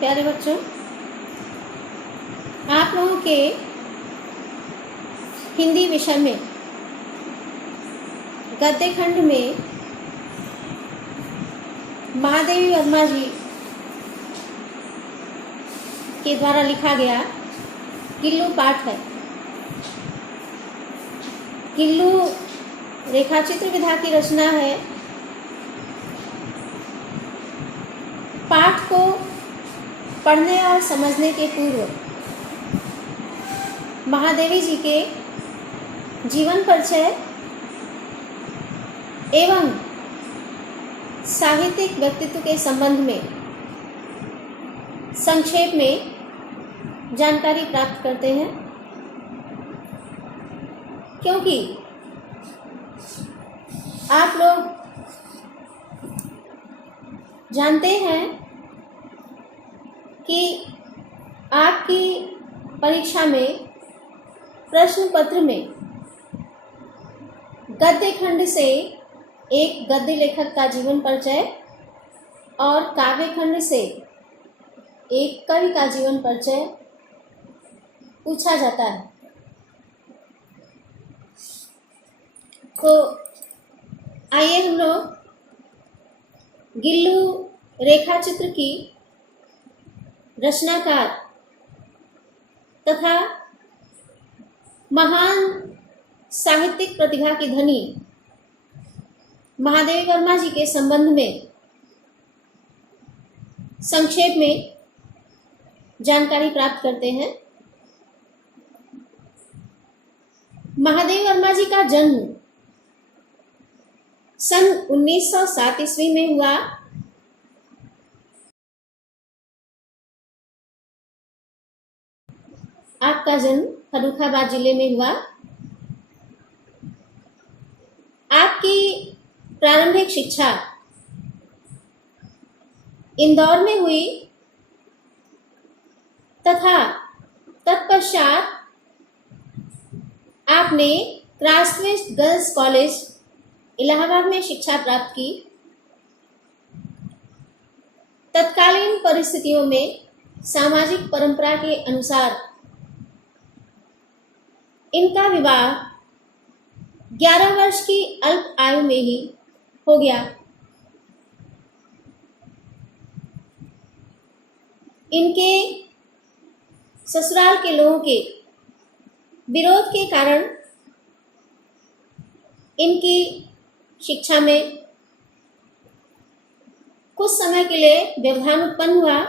प्यारे बच्चों, आप लोगों के हिंदी विषय में गद्य खंड में महादेवी वर्मा जी के द्वारा लिखा गया किल्लू पाठ है। किल्लू रेखाचित्र विधा की रचना है। पाठ को पढ़ने और समझने के पूर्व महादेवी जी के जीवन परिचय एवं साहित्यिक व्यक्तित्व के संबंध में संक्षेप में जानकारी प्राप्त करते हैं, क्योंकि आप लोग जानते हैं कि आपकी परीक्षा में प्रश्न पत्र में गद्य खंड से एक गद्य लेखक का जीवन परिचय और काव्य खंड से एक कवि का जीवन परिचय पूछा जाता है। तो आइए हम लोग गिल्लू रेखाचित्र की रचनाकार तथा महान साहित्यिक प्रतिभा की धनी महादेवी वर्मा जी के संबंध में संक्षेप में जानकारी प्राप्त करते हैं। महादेवी वर्मा जी का जन्म सन 1907 ईस्वी में हुआ। आपका जन्म फर्रुखाबाद जिले में हुआ। आपकी प्रारंभिक शिक्षा इंदौर में हुई तथा तत्पश्चात आपने क्राइस्टचर्च गर्ल्स कॉलेज इलाहाबाद में शिक्षा प्राप्त की। तत्कालीन परिस्थितियों में सामाजिक परंपरा के अनुसार इनका विवाह 11 वर्ष की अल्प आयु में ही हो गया। इनके ससुराल के लोगों के विरोध के कारण इनकी शिक्षा में कुछ समय के लिए व्यवधान उत्पन्न हुआ,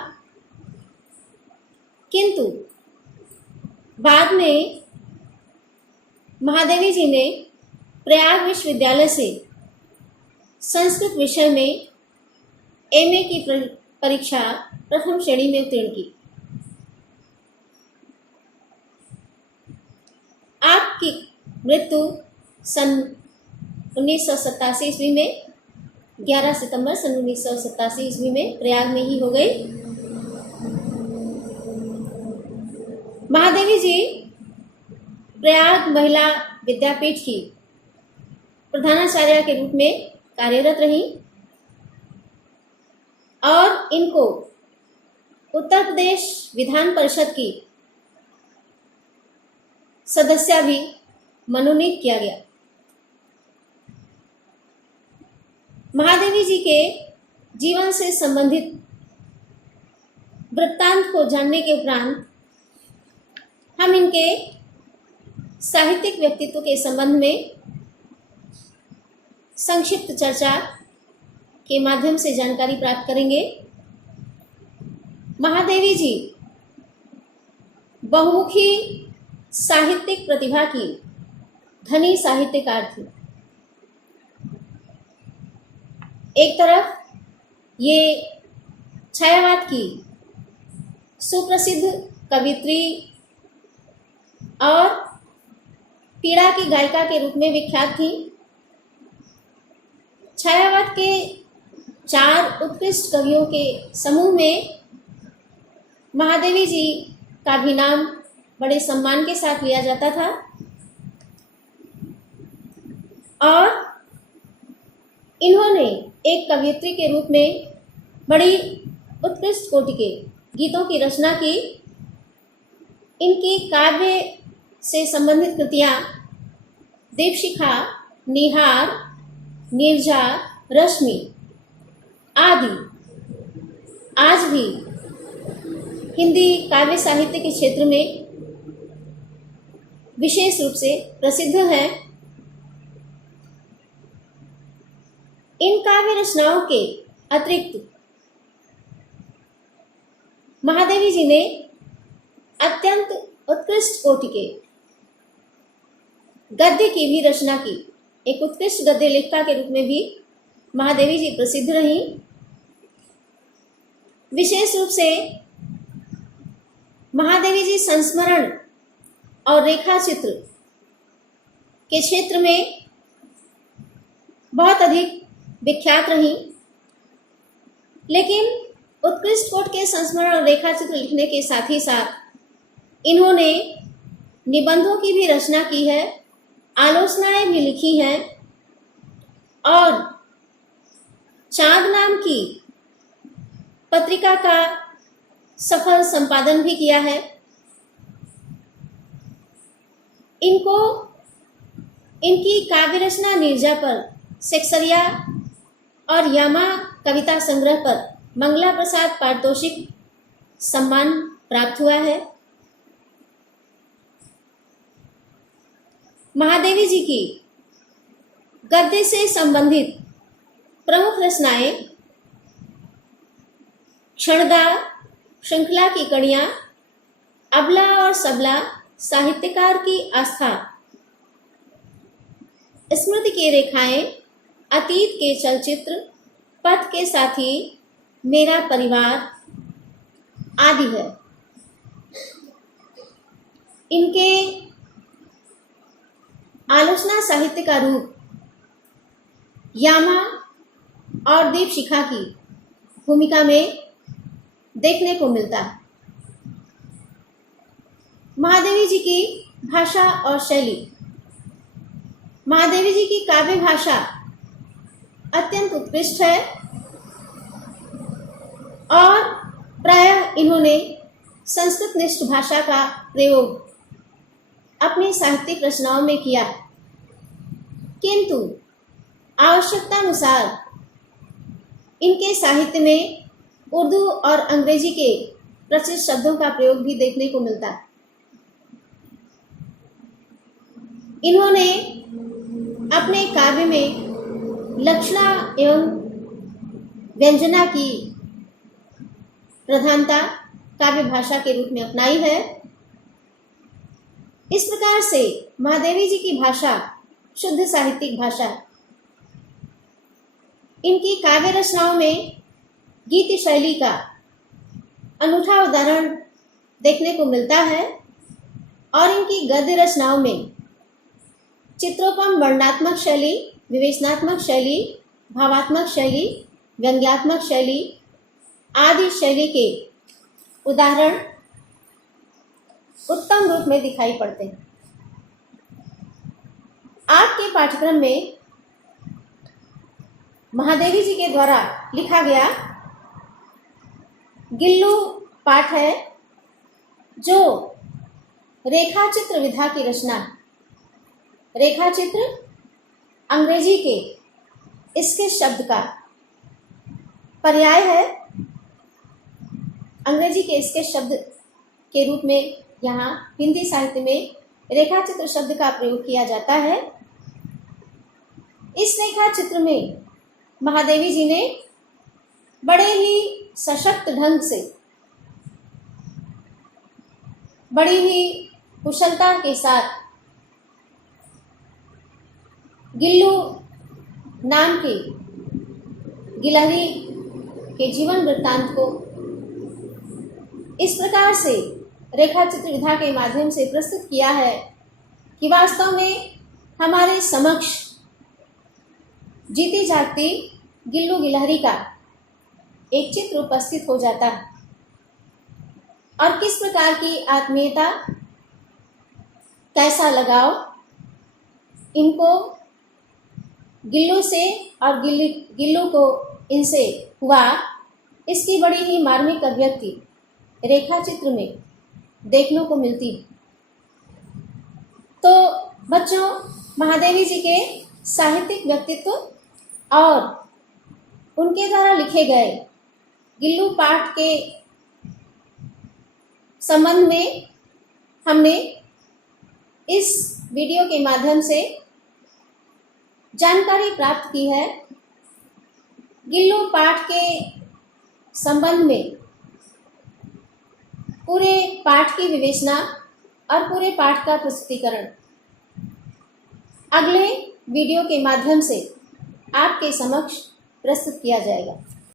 किंतु बाद में महादेवी जी ने प्रयाग विश्वविद्यालय से संस्कृत विषय में एमए की परीक्षा प्रथम श्रेणी में उत्तीर्ण की। आपकी मृत्यु सन 1987 ईस्वी में 11 सितंबर सन 1987 ईस्वी में प्रयाग में ही हो गई। महादेवी जी प्रयाग महिला विद्यापीठ की प्रधानाचार्य के रूप में कार्यरत रही और इनको उत्तर प्रदेश विधान परिषद की सदस्य भी मनोनीत किया गया। महादेवी जी के जीवन से संबंधित वृत्तांत को जानने के उपरांत हम इनके साहित्यिक व्यक्तित्व के संबंध में संक्षिप्त चर्चा के माध्यम से जानकारी प्राप्त करेंगे। महादेवी जी बहुमुखी साहित्यिक प्रतिभा की धनी साहित्यकार थी। एक तरफ ये छायावाद की सुप्रसिद्ध कवित्री और पीड़ा की गायिका के रूप में विख्यात थी। छायावाद के 4 उत्कृष्ट कवियों के समूह में महादेवी जी का भी नाम बड़े सम्मान के साथ लिया जाता था और इन्होंने एक कवयित्री के रूप में बड़ी उत्कृष्ट कोटि के गीतों की रचना की। इनकी काव्य से संबंधित कृतियाँ दीपशिखा, निहार, नीरजा, रश्मि आदि आज भी हिंदी काव्य साहित्य के क्षेत्र में विशेष रूप से प्रसिद्ध हैं। इन काव्य रचनाओं के अतिरिक्त महादेवी जी ने अत्यंत उत्कृष्ट कोटि के गद्य की भी रचना की। एक उत्कृष्ट गद्य लेखिका के रूप में भी महादेवी जी प्रसिद्ध रहीं। विशेष रूप से महादेवी जी संस्मरण और रेखा चित्र के क्षेत्र में बहुत अधिक विख्यात रहीं। लेकिन उत्कृष्ट कोटि के संस्मरण और रेखा चित्र लिखने के साथ ही साथ इन्होंने निबंधों की भी रचना की है, आलोचनाएं भी लिखी हैं और चांद नाम की पत्रिका का सफल संपादन भी किया है। इनको इनकी काव्य रचना नीरजा पर सेक्सरिया और यामा कविता संग्रह पर मंगला प्रसाद पारितोषिक सम्मान प्राप्त हुआ है। महादेवी जी की गद्य से संबंधित प्रमुख रचनाएं क्षणदा, श्रृंखला की कड़ियां, अबला और सबला, साहित्यकार की आस्था, स्मृति की रेखाएं, अतीत के चलचित्र, पथ के साथी, मेरा परिवार आदि है। इनके आलोचना साहित्य का रूप यामा और दीपशिखा की भूमिका में देखने को मिलता है। महादेवी जी की भाषा और शैली। महादेवी जी की काव्य भाषा अत्यंत उत्कृष्ट है और प्रायः इन्होंने संस्कृत निष्ठ भाषा का प्रयोग अपनी साहित्यिक रचनाओं में किया, किंतु आवश्यकतानुसार इनके साहित्य में उर्दू और अंग्रेजी के प्रचलित शब्दों का प्रयोग भी देखने को मिलता है। इन्होंने अपने काव्य में लक्षणा एवं व्यंजना की प्रधानता काव्य भाषा के रूप में अपनाई है। इस प्रकार से महादेवी जी की भाषा शुद्ध साहित्यिक भाषा है। इनकी काव्य रचनाओं में गीत शैली का अनूठा उदाहरण देखने को मिलता है और इनकी गद्य रचनाओं में चित्रोपम वर्णनात्मक शैली, विवेचनात्मक शैली, भावात्मक शैली, व्यंग्यात्मक शैली आदि शैली के उदाहरण उत्तम रूप में दिखाई पड़ते हैं। आपके पाठ्यक्रम में महादेवी जी के द्वारा लिखा गया गिल्लू पाठ है, जो रेखाचित्र विधा की रचना है। रेखाचित्र अंग्रेजी के इसके शब्द का पर्याय है। अंग्रेजी के इसके शब्द के रूप में यहाँ हिंदी साहित्य में रेखाचित्र शब्द का प्रयोग किया जाता है। इस रेखाचित्र में महादेवी जी ने बड़े ही सशक्त ढंग से, बड़ी ही कुशलता के साथ गिल्लू नाम के गिलहरी के जीवन वृत्तांत को इस प्रकार से रेखाचित्र विधा के माध्यम से प्रस्तुत किया है कि वास्तव में हमारे समक्ष जीती जागती गिल्लू गिलहरी का एक चित्र उपस्थित हो जाता है और किस प्रकार की आत्मीयता, कैसा लगाव इनको गिल्लू से और गिल्लू को इनसे हुआ, इसकी बड़ी ही मार्मिक अभिव्यक्ति रेखा चित्र में देखने को मिलती है। तो बच्चों, महादेवी जी के साहित्यिक व्यक्तित्व और उनके द्वारा लिखे गए गिल्लू पाठ के संबंध में हमने इस वीडियो के माध्यम से जानकारी प्राप्त की है। गिल्लू पाठ के संबंध में पूरे पाठ की विवेचना और पूरे पाठ का प्रस्तुतिकरण अगले वीडियो के माध्यम से आपके समक्ष प्रस्तुत किया जाएगा।